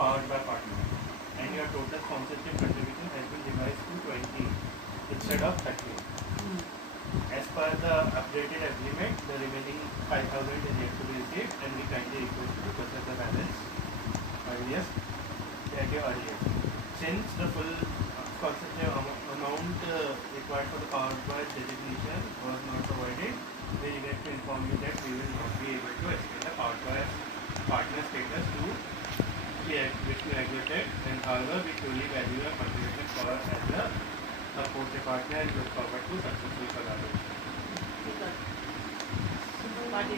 powered by partner, and your total sponsorship contribution has been revised to 20 instead of 30. As per the updated agreement, the remaining 5,000 is yet to be received, and we kindly request you to process the balance earliest at your earliest. Since the full sponsorship amount required for the powered by designation was not provided, we regret to inform you that we will not be able to extend the powered by partner status to which we graduated, and however we truly value your contribution for us as a supportive partner and look forward to successful collaboration. Party